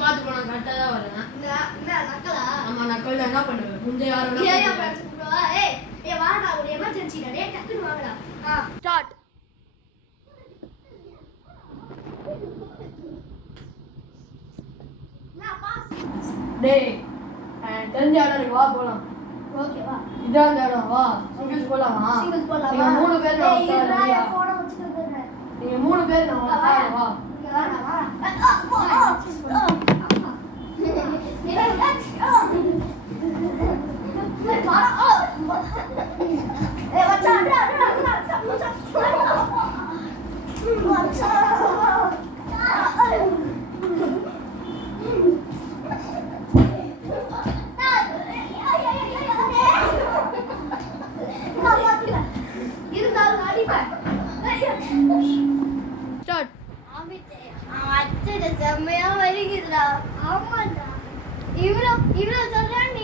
பாத்து போனா கரெக்டா தான் வரேன். இந்த நக்கலா? ஆமா நக்கல் என்ன பண்ணுவேன்? முஞ்ச யாரும் ஏய் அப்பா ஏய் வாடா ஒரு எமர்ஜென்சி டா. டேய் டக்குனு வாங்கடா. ஸ்டார்ட். நான் பாஸ். டேய் தெரிஞ்ச இடம் வா போலாம். ஓகே வா. இதான் இடம் வா. சிங்கிள்ஸ் போலாமா? சிங்கிள்ஸ் போலாம். நீங்க 3 பேர் நான் இருடா என் போனை வச்சிட்டு இருக்கேன். நீங்க 3 பேர் நான் வரேன் வா. இங்க வாடா வா. ஸ்டார்ட். செம்மையா வருகிறா. ஆமாடா இவ்வளோ சொல்றாங்க